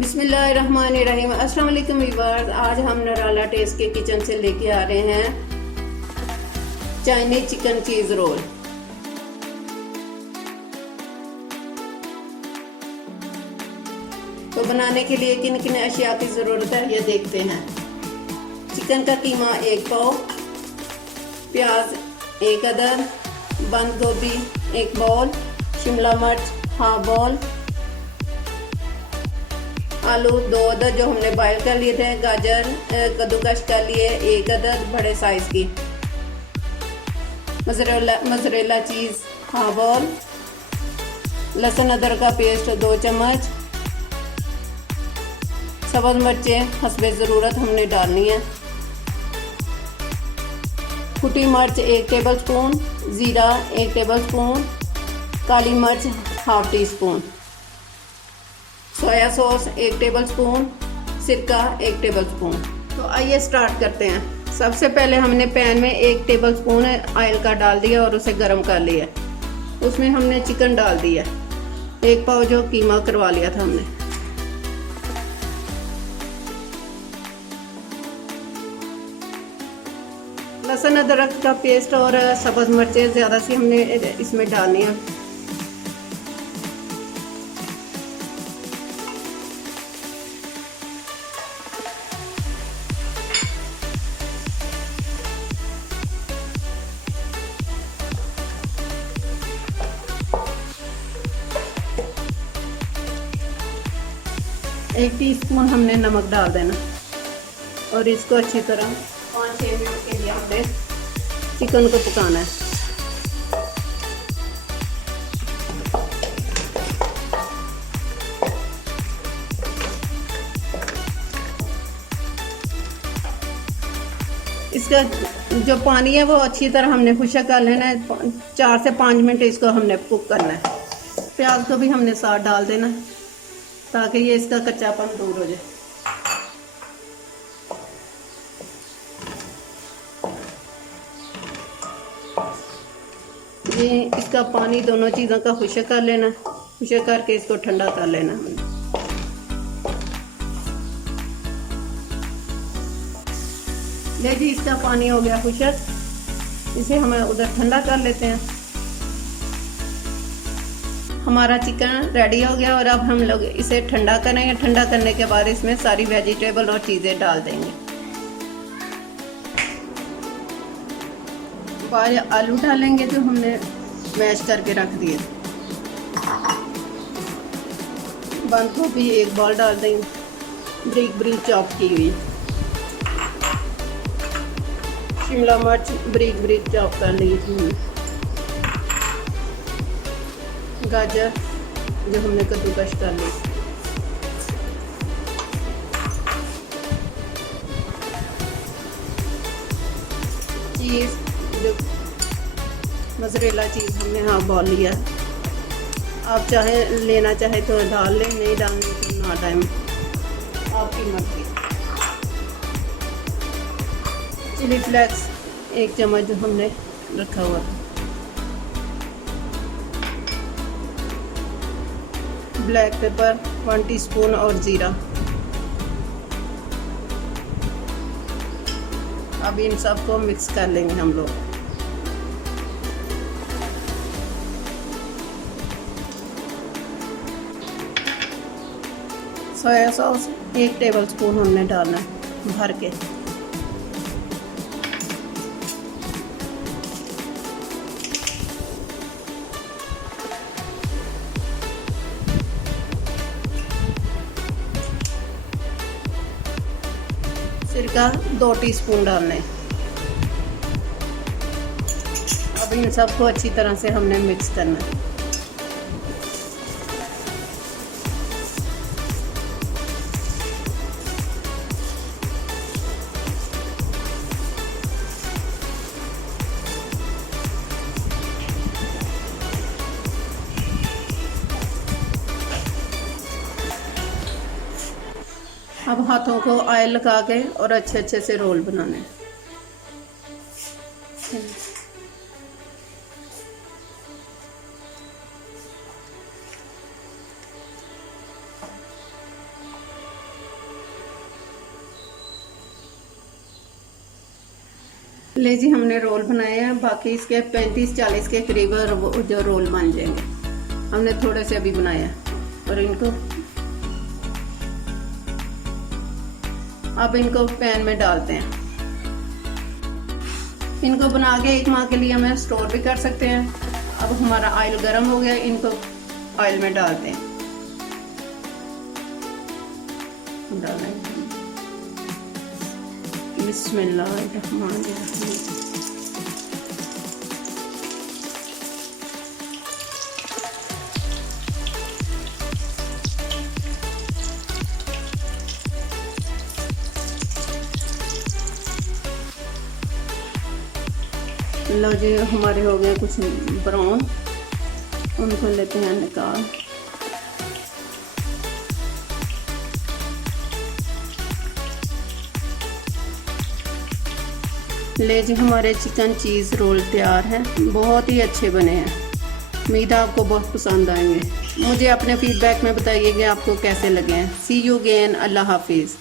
बिस्मिल्लाहिर्रहमानिर्रहीम। अस्सलाम वालेकुम व्यूअर्स, आज हम नराला टेस्ट के किचन से लेके आ रहे हैं चाइनीज चिकन चीज रोल। तो बनाने के लिए किन किन अशिया की ज़रूरत है ये देखते हैं। चिकन का कीमा 1 पाव, प्याज 1 अदद, बंद गोभी 1 बाउल, शिमला मिर्च हाफ बाउल, आलू 2 अदद जो हमने बॉयल कर लिए थे, गाजर कद्दूकश कर लिए 1 अदद बड़े साइज की, मोज़रेला चीज़ हाफ बाउल, लहसुन अदरक का पेस्ट 2 चम्मच, सब्ज़ मिर्चें हस्बे ज़रूरत हमने डालनी है, कुटी मिर्च 1 टेबलस्पून, ज़ीरा 1 टेबलस्पून, काली मिर्च half tea spoon, soya sauce 1 tablespoon, सिरका 1 टेबलस्पून। तो आइए स्टार्ट करते हैं। सबसे पहले हमने पैन में 1 टेबलस्पून ऑयल का डाल दिया और उसे गर्म कर लिया। उसमें हमने चिकन डाल दिया, 1 पाव जो कीमा करवा लिया था हमने। लहसुन अदरक का पेस्ट और सब्ज़ मिर्चें ज़्यादा सी हमने इसमें डालनी है। एक टीस्पून हमने नमक डाल देना और इसको अच्छी तरह 5-6 मिनट के लिए हमने चिकन को पकाना है। इसका जो पानी है वो अच्छी तरह हमने खुशक कर लेना है। 4 से 5 मिनट इसको हमने कुक करना है। प्याज को भी हमने साथ डाल देना है ताकि ये इसका कच्चापन दूर हो जाए। ये इसका पानी दोनों चीज़ों का खुशक कर लेना, खुशक करके इसको ठंडा कर लेना हमने। ले जी, इसका पानी हो गया खुशक, इसे हम उधर ठंडा कर लेते हैं। हमारा चिकन रेडी हो गया और अब हम लोग इसे ठंडा करेंगे। ठंडा करने के बाद इसमें सारी वेजिटेबल और चीज़ें डाल देंगे। बाद आलू डालेंगे जो हमने मैश करके रख दिए, बंद गोभी 1 बाउल डाल देंगे, ब्रिक ब्रिक चॉप की हुई, शिमला मिर्च ब्रिक ब्रिक चॉप कर ली थी, गाजर जो हमने कद्दूकश कर ली, चीज़ जो मोज़रेला चीज़ हमने हाफ बाउल लिया। आप चाहे लेना चाहे तो डाल लें, नहीं डालने तो ना टाइम आपकी मर्जी। चिली फ्लेक्स 1 चम्मच जो हमने रखा हुआ था, ब्लैक पेपर 1 टीस्पून और ज़ीरा। अब इन सबको मिक्स कर लेंगे हम लोग। सोया सॉस 1 टेबलस्पून हमने डालना भर के। सिरका 2 टीस्पून डालने। अब इन सबको अच्छी तरह से हमने मिक्स करना है। अब हाथों को ऑयल लगा के और अच्छे अच्छे से रोल बनाने। ले जी, हमने रोल बनाए हैं, बाकी इसके 35-40 के करीब जो रोल बन जाएंगे। हमने थोड़े से अभी बनाए हैं और अब इनको पैन में डालते हैं। इनको बना के 1 माह के लिए हमें स्टोर भी कर सकते हैं। अब हमारा ऑयल गर्म हो गया, इनको ऑयल में डालते हैं। बिस्मिल्लाहिर्रहमानिर्रहीम। लो जी, हमारे हो गए कुछ ब्राउन, उनको लेते हैं निकाल। ले जी, हमारे चिकन चीज़ रोल तैयार है, बहुत ही अच्छे बने हैं। उम्मीद है आपको बहुत पसंद आएंगे। मुझे अपने फीडबैक में बताइए कि आपको कैसे लगे हैं। सी यू अगेन। अल्लाह हाफिज़।